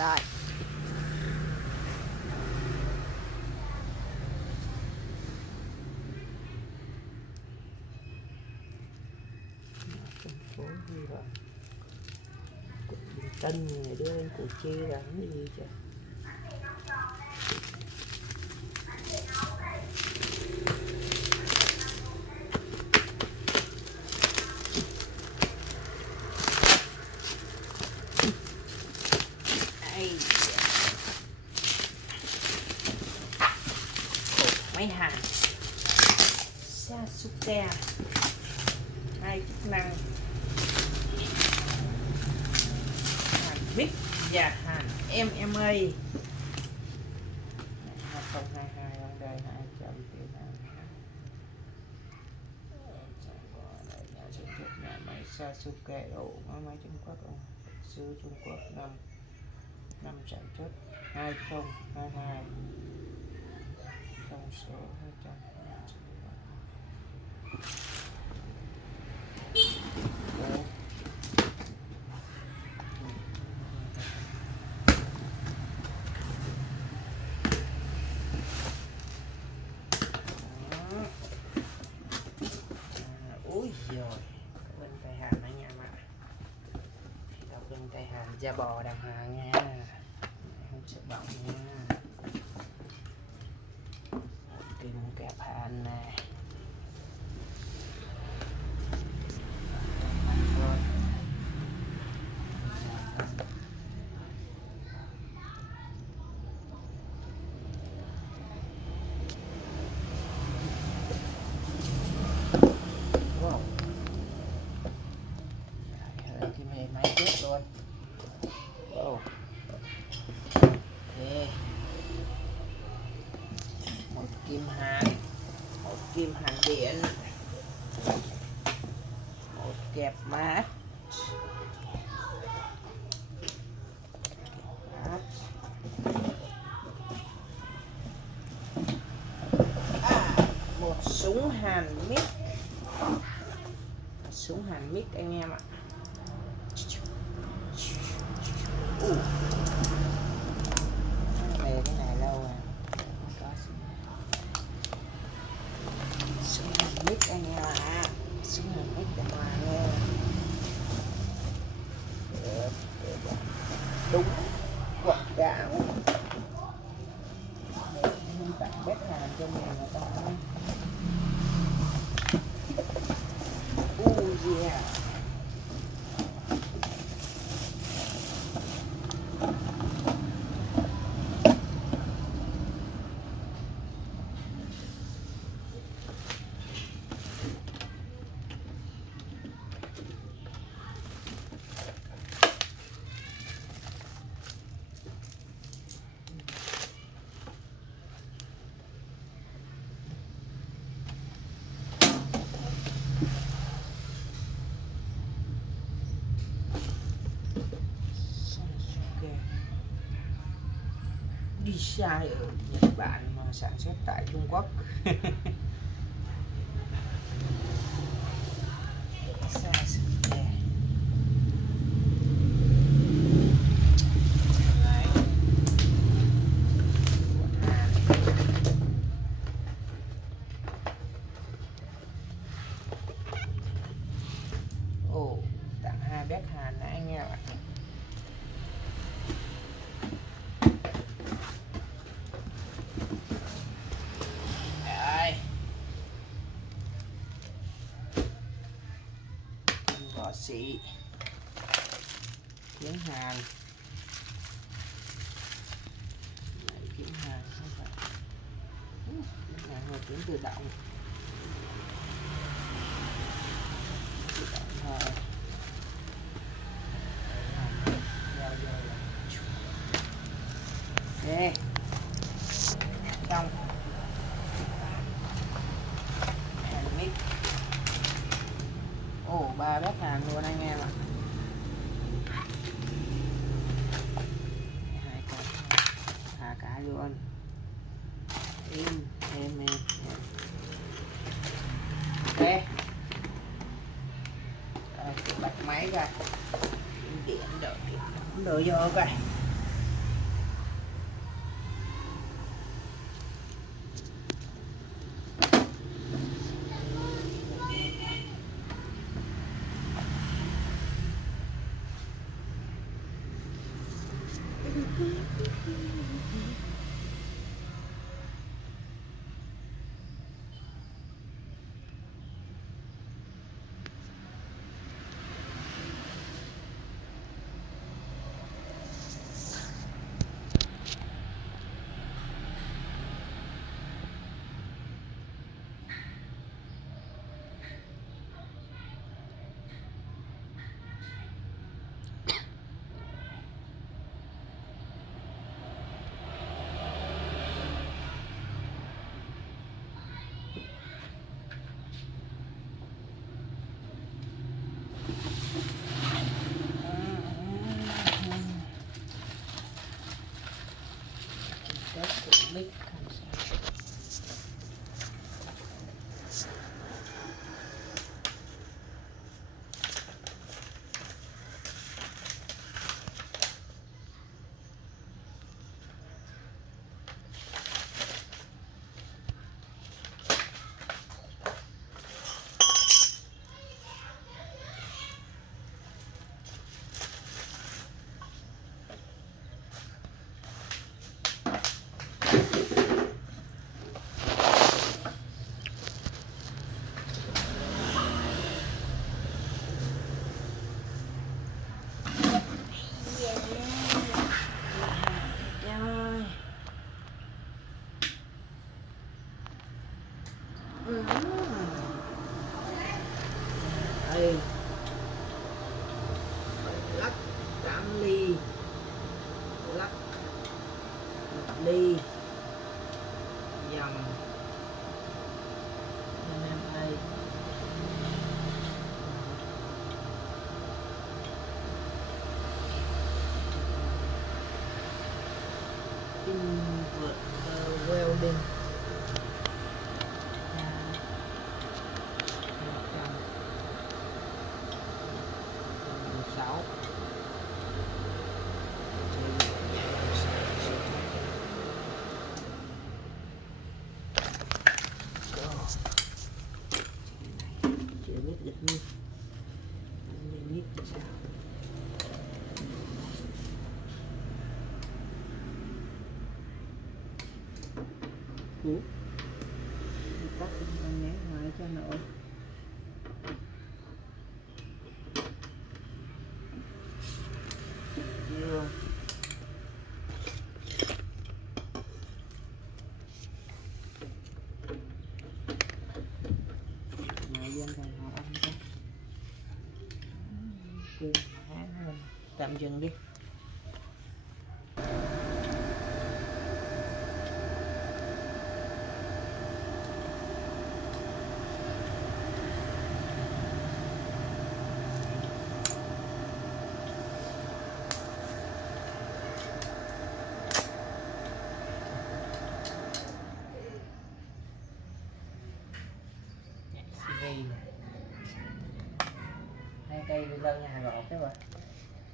lại. Thành phố Hy Vọng, quận Bình Tân này, đưa lên Củ Chi làm cái gì trời. Máy hàng Sasuke 2 chức năng, hàng Big và hàng MMA 2022 on đây 200 triệu hàng. Nhà sản xuất nhà máy Sasuke ổ máy Trung Quốc, xứ Trung Quốc, năm sản xuất 2022, trong số 200. Ui giời, bên Tây Hàn anh em ạ. Đầu bên Tây Hàn da bò đàng hoàng nha, không sợ bỏng nha. Kim kẹp Hàn nè. Máy trước luôn. Wow. Okay. Một kim hàn điện, một kẹp mát, một súng hàn mic, anh em ạ. Về cái này lâu rồi, có súng hàn mic anh em ạ, súng hàn mic để ngoài nghe. Đúng quảng cáo để tặng bếp hàng cho người ta. Yeah. Design ở Nhật Bản mà sản xuất tại Trung Quốc. Sasuke. Ồ, tặng 2 bếp hàn nãy anh em ạ. Võ sĩ kiếm hàn, kiếm hàn không phải kiếm hàn, kiếm tự động thôi. Ok, xong. Hàn mic. Ồ, 3 bếp hàn luôn anh em ạ. 2 cái luôn. Em. Ok. Rồi, bật máy ra. Điện đỡ vô coi. Big đây lắc 8 ly, lắc 1 ly dầm anh em đây. Invert welding 6 chưa biết được như nít thì sao. Tắt con nhé ngoài cho nổi. Chưa. Nhà dân thành họ ăn thôi. Kêu hả? Tạm dừng đi. Hai cây đi lau nhà gọt các bạn.